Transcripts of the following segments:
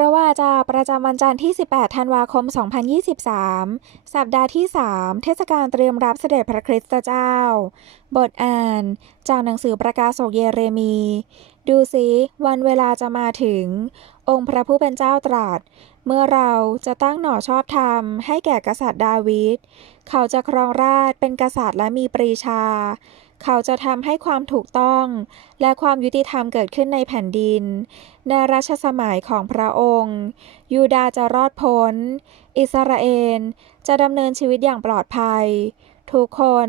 พระวาจาประจำวันจันทร์ที่ 18 ธันวาคม 2023 สัปดาห์ที่ 3 เทศกาลเตรียมรับเสด็จพระคริสตเจ้า บทอ่าน จากหนังสือประกาศกเยเรมี ดูสิวันเวลาจะมาถึง องค์พระผู้เป็นเจ้าตรัส เมื่อเราจะตั้งหน่อชอบธรรมให้แก่กษัตริย์ดาวิด เขาจะครองราชเป็นกษัตริย์และมีปรีชา เขาจะทำให้ความถูกต้อง และความยุติธรรมเกิดขึ้นในแผ่นดิน ในรัชสมัยของพระองค์ ยูดาจะรอดพ้น อิสราเอลจะดำเนินชีวิตอย่างปลอดภัย ทุกคน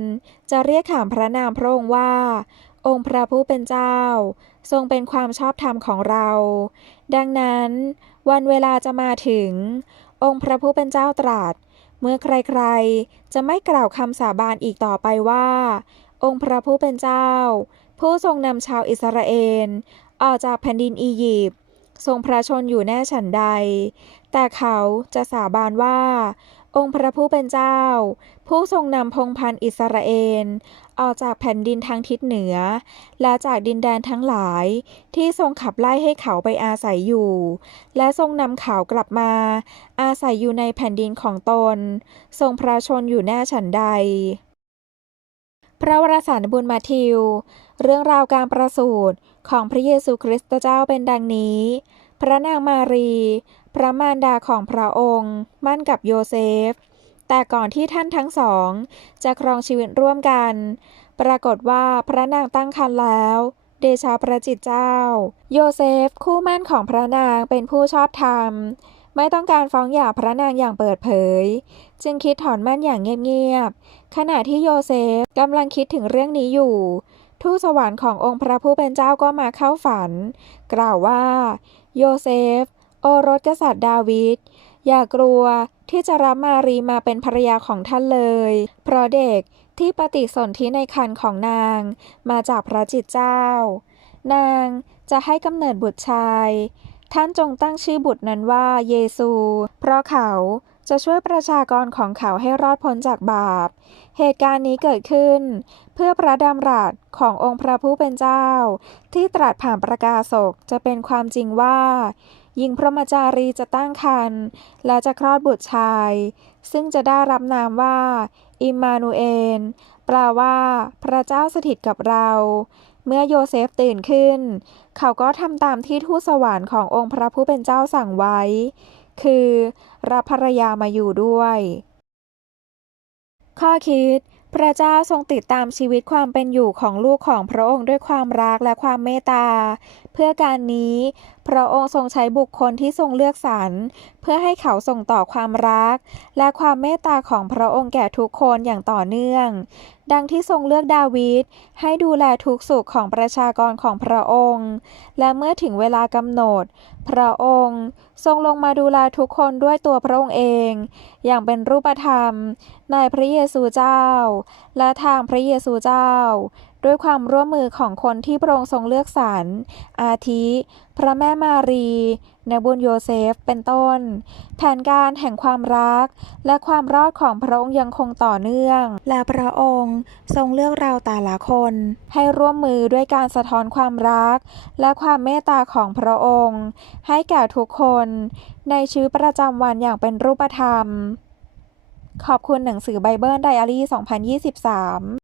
จะเรียกขานพระนามพระองค์ว่า องค์พระผู้เป็นเจ้า ทรงเป็นความชอบธรรมของเรา ดังนั้นวันเวลาจะมาถึง องค์พระผู้เป็นเจ้าตรัส เมื่อใครๆ จะไม่กล่าวคำสาบานอีกต่อไปว่า องค์พระผู้เป็นเจ้า ผู้ทรงนำชาวอิสราเอลออกจากแผ่นดินอียิปต์ทรงพระชนอยู่แน่ฉันใด แต่เขาจะสาบานว่า องค์พระผู้เป็นเจ้า ผู้ทรงนำพงพันอิสราเอลออกจากแผ่นดินทางทิศเหนือ และจากดินแดนทั้งหลาย ที่ทรงขับไล่ให้เขาไปอาศัยอยู่ และทรงนำเขากลับมา อาศัยอยู่ในแผ่นดินของตน ทรงพระชนอยู่แน่ฉันใด พระวรสารบุญมาทิว เรื่องราวการประสูติของพระเยซูคริสต์เจ้าเป็นดังนี้ พระนางมารี พระมารดาของพระองค์ มั่นกับโยเซฟ แต่ก่อนที่ท่านทั้งสอง จะครองชีวิตร่วมกัน ปรากฏว่าพระนางตั้งครรภ์แล้ว เดชาพระจิตเจ้า โยเซฟคู่มั่นของพระนางเป็นผู้ชอบธรรมไม่ต้องการฟ้องหย่าพระนางอย่างเปิดเผย จึงคิดถอนมั่นอย่างเงียบๆ ขณะที่โยเซฟกำลังคิดถึงเรื่องนี้อยู่ ทูตสวรรค์ขององค์พระผู้เป็นเจ้าก็มาเข้าฝัน กล่าวว่า โยเซฟ โอรสกษัตริย์ดาวิดอย่ากลัวที่จะรับมารีมาเป็นภรรยาของท่านเลย เพราะเด็กที่ปฏิสนธิในครรภ์ของนางมาจากพระจิตเจ้า นางจะให้กำเนิดบุตรชาย ท่านจงตั้งชื่อบุตรนั้นว่าเยซู เพราะเขา จะช่วยประชากรของเขาให้รอดพ้นจากบาป เหตุการณ์นี้เกิดขึ้น เพื่อพระดำรัสขององค์พระผู้เป็นเจ้า ที่ตรัสผ่านประกาศกจะเป็นความจริงว่าหญิงพรหมจารีจะตั้งครรภ์และจะคลอดบุตรชาย ซึ่งจะได้รับนามว่า อิมมานูเอลแปลว่า พระเจ้าสถิตกับเรา เมื่อโยเซฟตื่นขึ้น เขาก็ทำตามที่ทูตสวรรค์ขององค์พระผู้เป็นเจ้าสั่งไว้ คือรับภรรยามาอยู่ด้วย ข้อคิด พระเจ้าทรงติดตามชีวิตความเป็นอยู่ของลูกของพระองค์ด้วยความรักและความเมตตา เพื่อการนี้ พระองค์ทรงใช้บุคคลที่ทรงเลือกสรรเพื่อให้เขาส่งต่อความรัก และความเมตตาของพระองค์แก่ทุกคนอย่างต่อเนื่อง ดังที่ทรงเลือกดาวิดให้ดูแลทุกสุขของประชากรของพระองค์ และเมื่อถึงเวลากำหนด พระองค์ทรงลงมาดูแลทุกคนด้วยตัวพระองค์เอง อย่างเป็นรูปธรรมในพระเยซูเจ้า และทางพระเยซูเจ้าด้วยความร่วมมือของคนที่พระองค์ทรงเลือกสรรอาทิ พระแม่มารีนบุญโยเซฟ เป็นต้น แผนการแห่งความรัก และความรอดของพระองค์ยังคงต่อเนื่อง และพระองค์ทรงเลือกเราแต่ละคน ให้ร่วมมือด้วยการสะท้อนความรัก และความเมตตาของพระองค์ ให้แก่ทุกคน ในชีวิตประจำวันอย่างเป็นรูปธรรม ขอบคุณหนังสือไบเบิลไดอารี่ 2023